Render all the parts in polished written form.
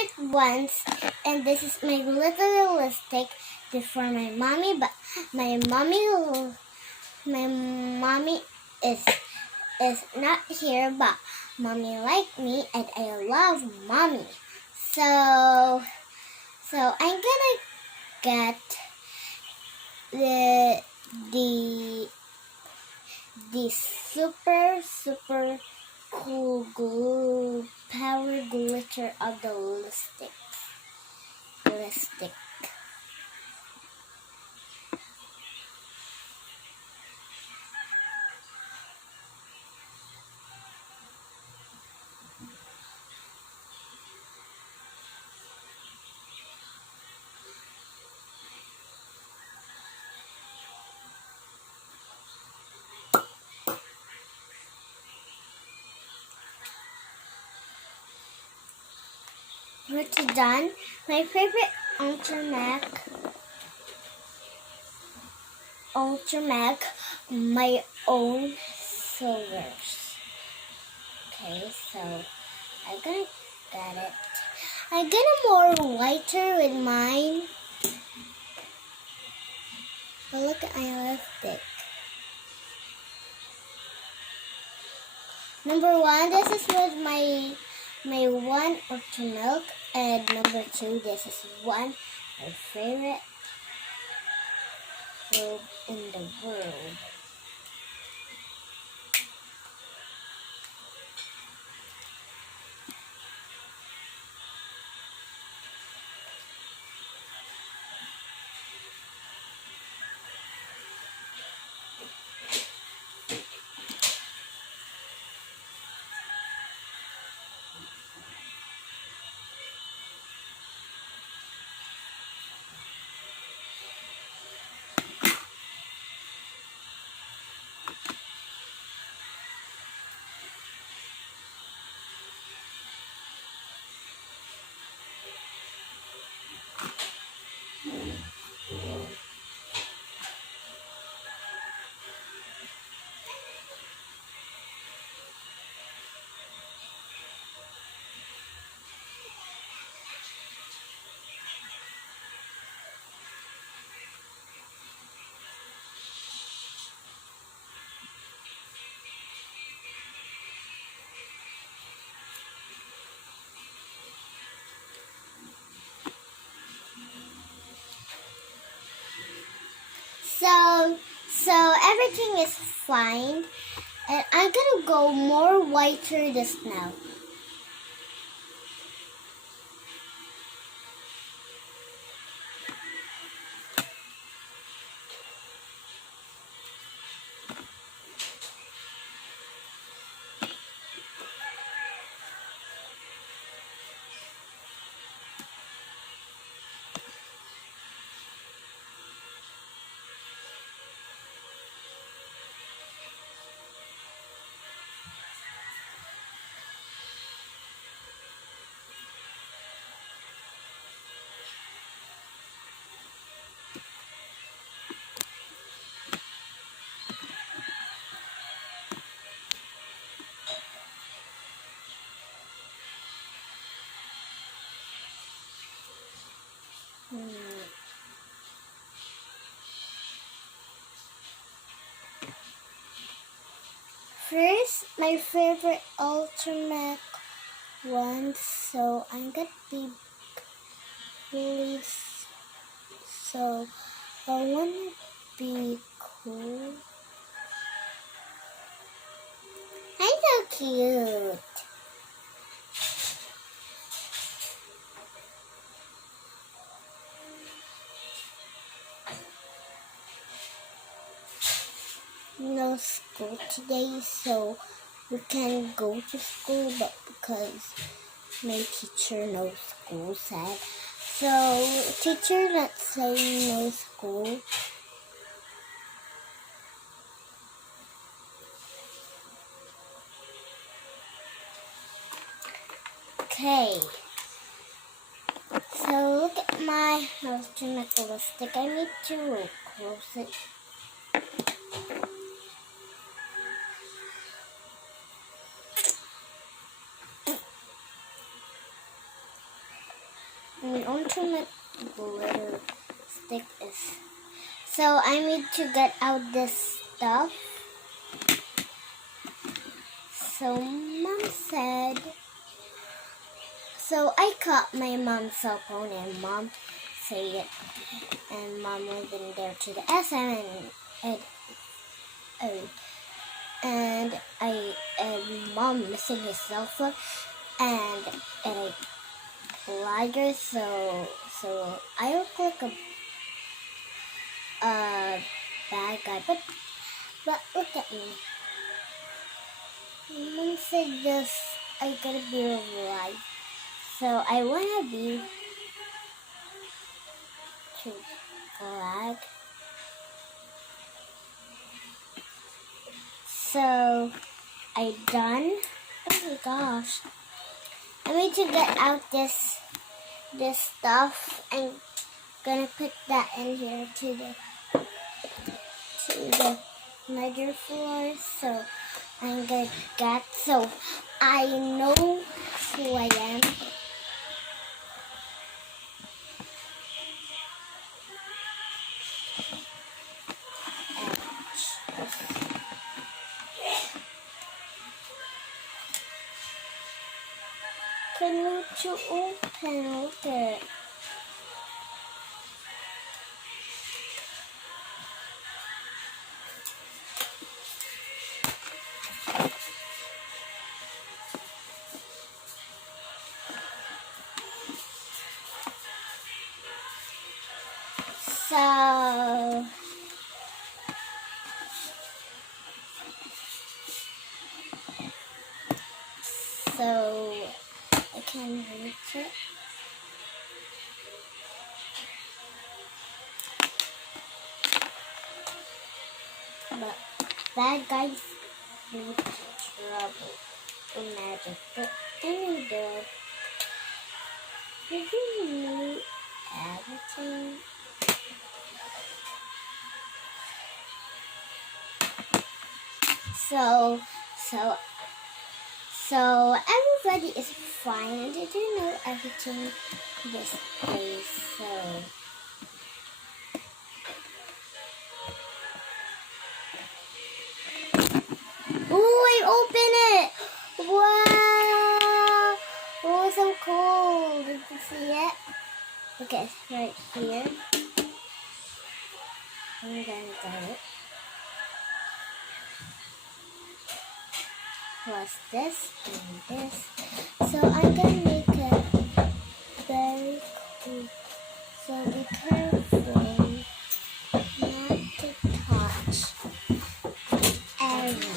favorite ones, and this is my little lipstick. This for my mommy, but my mommy is not here, but mommy like me, and I love mommy. So I'm gonna get the the super cool glue power glitter of the lipstick. Pretty done. My favorite Ultramac, my own silvers. Okay, so I'm gonna get it. I get a more lighter with mine. But look at my lipstick. Number one, this is with my one Ultra Milk, and number two, this is one my favorite robe in the world. So everything is fine, and I'm gonna go more whiter just now. First, my favorite Ultramac one, so I'm gonna be really so I wanna be cool. I'm so cute. No school today, so we can go to school, but because my teacher no school said, so teacher let's say no school. Okay, so look at my Ultramac lipstick. I need to close it. ultimate glitter stick is. So I need to get out this stuff. So Mom said. So I caught my mom's cell phone and Mom said it, and Mom went in there to the SM and Mom missing his cell phone and I lighter, so I look like a bad guy, but look at me. Mom said this, I gotta be alive, so I wanna be too glad. So I done. Oh my gosh! I need to get out this stuff. I'm gonna put that in here to the nether floor. So I'm gonna get, so I know who I am. Can you open it? So I can reach it. But bad guys need trouble. Imagine. But anyway, did you know everything? So everybody is fine. I didn't know everything this day. So oh, I open it! Wow! Oh, so cool! Did you see it? Okay, right here. I'm gonna get it. Plus this and this. So I'm gonna make it very cool. So be careful not to touch everything.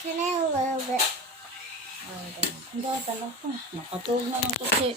Can I a little bit? Ang dami talaga. Nakatulog na lang kasi.